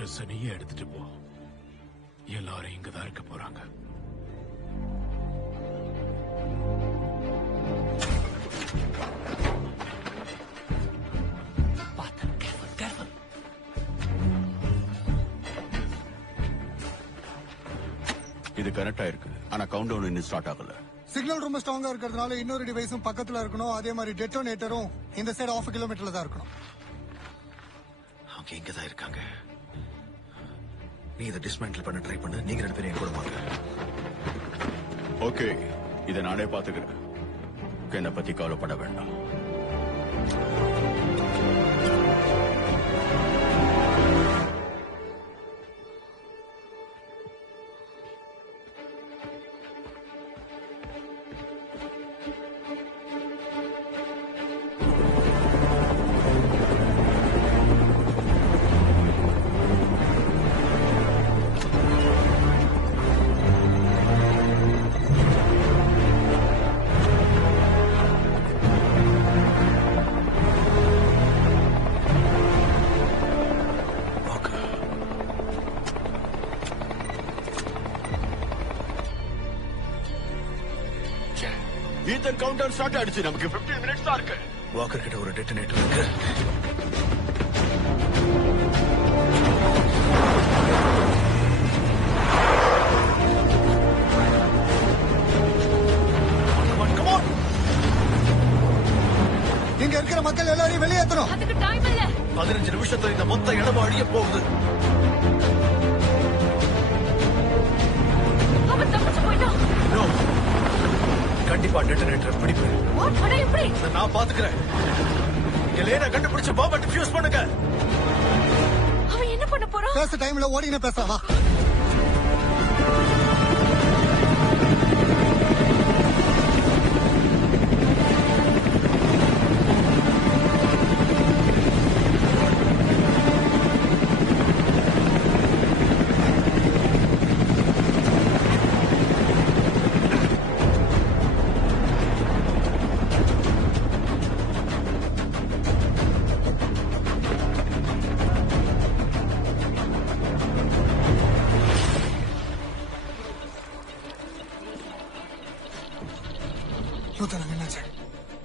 Notice நீயே எடுத்துட்டு போ. எல்லாரும் இங்கதான் இருக்க போறாங்க. இது கரெக்டா இருக்கு. ஆனா கவுண்ட் டவுன் இன்னும் ஸ்டார்ட் ஆகல. சிக்னல் ரொம்ப ஸ்ட்ராங்கா இருக்கிறதுனால இன்னொரு டிவைஸும் பக்கத்துல இருக்கணும். அதே மாதிரி டெட்டோனேட்டரும் இந்த சைடு 1/2 கிலோமீட்டர்ல தான் இருக்கணும். அவங்க இங்கதான் இருக்காங்க. நீ இதை டிஸ்மேண்டில் பண்ண ட்ரை பண்ணு. நீங்க 2 பேரும் என் கூட வாங்க. ஓகே, இதை நானே பாத்துக்கிறேன். என்னை பத்தி கவலைப்பட வேண்டாம். ஈத்தன் கவுண்டர் ஸ்டார்ட் ஆயிடுச்சு. நமக்கு 15 மினிட்ஸ் தான் இருக்கு. வாக்கர் கிட்ட ஒரு டெட்டனேட்டர் இருக்கு. இங்க இருக்கிற மக்கள் எல்லாரையும் வெளியேற்றணும். அதுக்கு டைம் இல்ல. 15 நிமிஷத்துல இந்த மொத்த இடமும் அழிய போகுது. அவன் தப்பிச்சு போயிட்டான். கண்டிப்பா டெட்டனேட்டர் பிடிப்பேன். எப்படி? நான் பாத்துக்கிறேன். லேனா கண்டுபிடிச்சு பாம்பை டிஃப்யூஸ் பண்ணுங்க. அவன் என்ன பண்ண போறான்? பேச டைம்ல ஓடின பேசவா?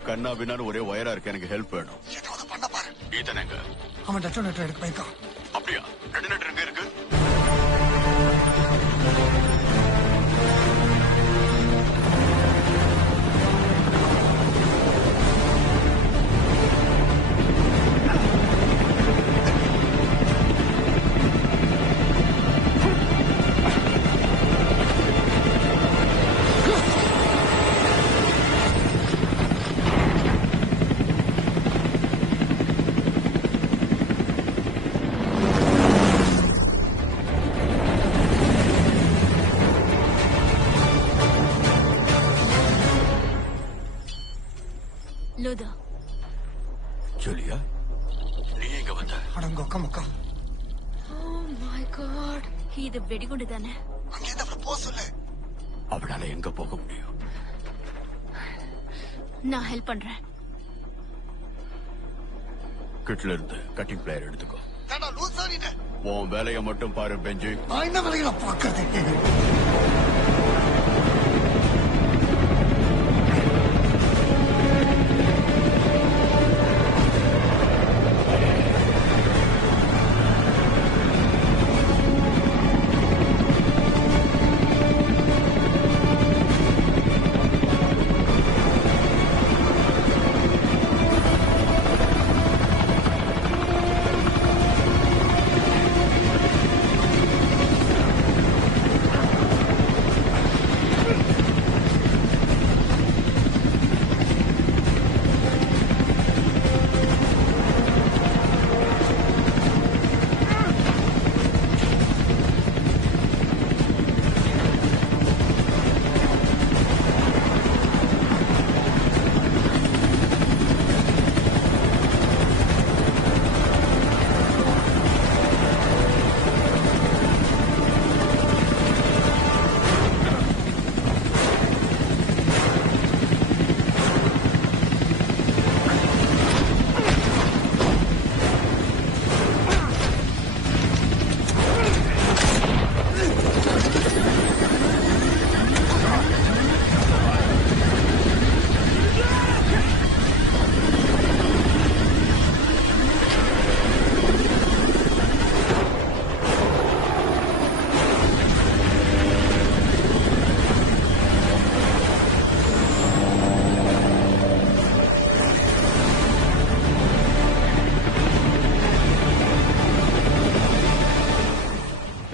கண்ணா பின்னான்னு ஒரே வயரா இருக்கு. எனக்கு ஹெல்ப் வேணும். ஏதாவது பண்ண பாரு. ஈத்தன் எங்க? அவன் டெட்டோனேட்டர் எடுக்க போயிருக்கான். அப்படியா? டெட்டனேட்டர் எங்க இருக்கு? லோதா. ஜூலியா, நீ எங்க வந்த? அடங்க ஒக்க முக்கா. Oh my god. இது வெடிகுண்டு தானே? அங்கே தான் போ சொல்லு. அவளால எங்க போக முடியும்? நான் ஹெல்ப் பண்றேன். கிட்ல இருந்து கட்டிங் பிளேயர் எடுத்துக்கோ. ஏடா லூசா நீ. உன் வேலையை மட்டும் பாரு பெஞ்சி. நான் என்ன வேலைகளை பார்க்கறது?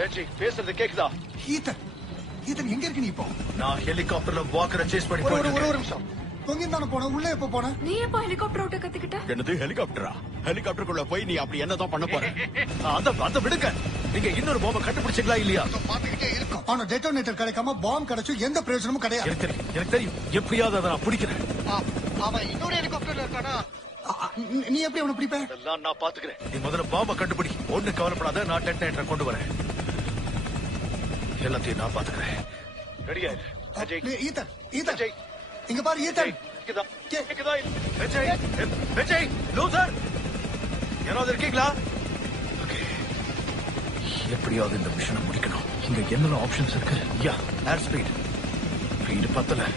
வெற்றி பேசுறது கேக்குதா? ஈத்தன் ஈத்தன் எங்க இருக்கு நீ இப்போ? நான் ஹெலிகாப்டர்ல வாக்கரை சேஸ் பண்ணி ஒரு போயிட்டு ஒரு இருக்கேன். ஒரு நிமிஷம். தொங்கின்னு தானே போன, உள்ள எப்ப போன? நீ எப்போ ஹெலிகாப்டர் ஓட்ட கத்துக்கிட்ட? என்னது ஹெலிகாப்டரா? ஹெலிகாப்டருக்குள்ள போய் நீ அப்படி என்னதான் பண்ண போற? அந்த விடுங்க. நீங்க இன்னொரு பாம்பை கண்டுபிடிச்சீங்களா இல்லையா? பாத்துக்கிட்டே இருக்கும். ஆனா டெட்டோனேட்டர் கிடைக்காம பாம்பு கிடைச்சும் எந்த பிரயோஜனமும் கிடையாது. எனக்கு தெரியும். எப்படியாவது அதை நான் பிடிக்கிறேன். அவன் இன்னொரு ஹெலிகாப்டர்ல இருக்கானா? நீ எப்படி அவனை பிடிப்ப? எல்லாம் நான் பாத்துக்கிறேன். நீ முதல்ல பாம்பை கண்டுபிடி. ஒண்ணு கவலைப்படாத, நான் டெட்டனேட்டரை கொண்டு வரேன். எல்லாத்தையும் நான் பாத்துக்கிறேன். ரெடியா இரு. அஜய், ஈத்தன் ஈத்தன் அஜய், இங்க பாரு ஈத்தன். கேக்குதா? கேக்குதா? அஜய், அஜய், லூசர், யாராவது இருக்கீங்களா? ஓகே, எப்படியாவது இந்த மிஷனை முடிக்கணும். இங்க என்னென்ன ஆப்ஷன்ஸ் இருக்கு? யா, ஏர் ஸ்பீட். ஸ்பீடு பத்தல.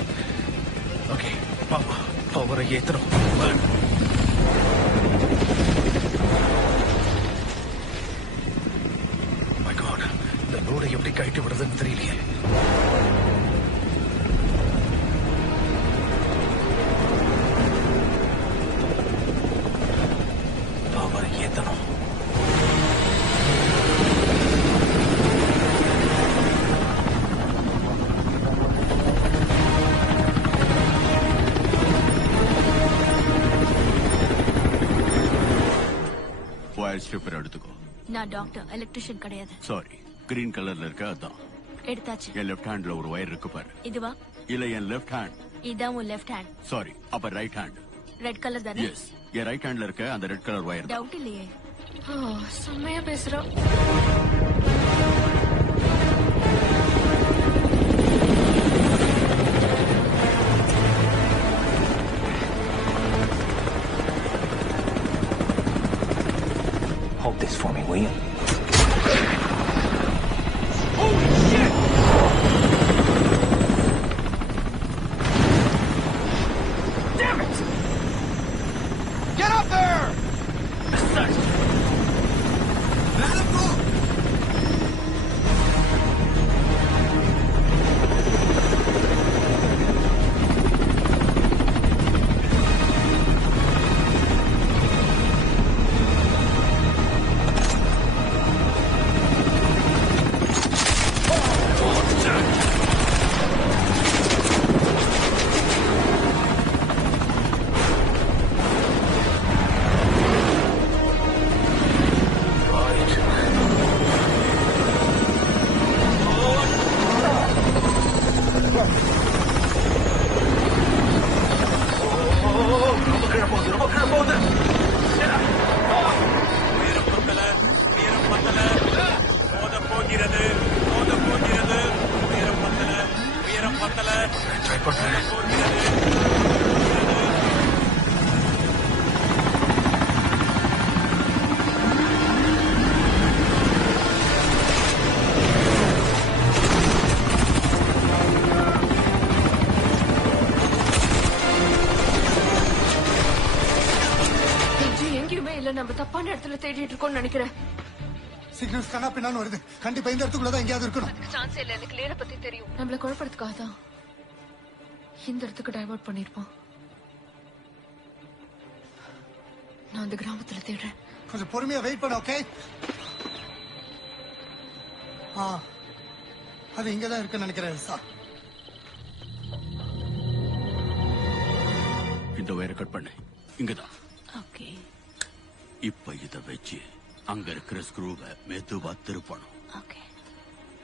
ஓகே, பாப்பா பவரை ஏத்தணும். மை காட், இந்த லோடை எப்படி கழட்டி விடுறதுன்னு தெரியலையே. பவரை ஏத்தணும். வயர் ஸ்ட்ரிப்பர் எடுத்துக்கோ. நான் டாக்டர், எலக்ட்ரிஷியன் கிடையாது. சாரி, கிரீன் கலர்ல இருக்க அதான். எடுத்தாச்சு. என் லெஃப்ட் ஹேண்ட்ல ஒரு வயர் இருக்கு பாரு. இதுவா? இல்ல என் லெஃப்ட் ஹேண்ட். இதான் உன் லெஃப்ட் ஹேண்ட். சாரி, அப்ப ரைட் ஹேண்ட். ரெட் கலர் தானே? எஸ், என் ரைட் ஹேண்ட்ல இருக்க அந்த ரெட் கலர் வயர். டவுட் இல்லையே. செம்மையா பேசுறோம். Hold this for me, will you? நம்ம தப்பான இடத்துல தேடிட்டு இருக்கோம்னு நினைக்கிறேன். சிக்னல்ஸ் கண்ணா பின்னான்னு வருது. கண்டிப்பா இந்த இடத்துக்குள்ளதான் எங்கேயாவது இருக்கணும். சான்ஸ் இல்ல, எனக்கு லேட பத்தி தெரியும். நம்மள குழப்பறதுக்காக தான் இந்த இடத்துக்கு டைவர்ட் பண்ணிருப்பான். நான் அந்த கிராமத்துல தேடுறேன். கொஞ்சம் பொறுமையா வெயிட் பண்ண. ஓகே, அது இங்கதான் இருக்குன்னு நினைக்கிறேன் சார். இந்த வயரை கட் பண்ணு. இங்கதான். ஓகே, இப்ப இத வச்சு அங்க இருக்கிற ஸ்க்ரூவை மெதுவா திருப்பணும். ஓகே.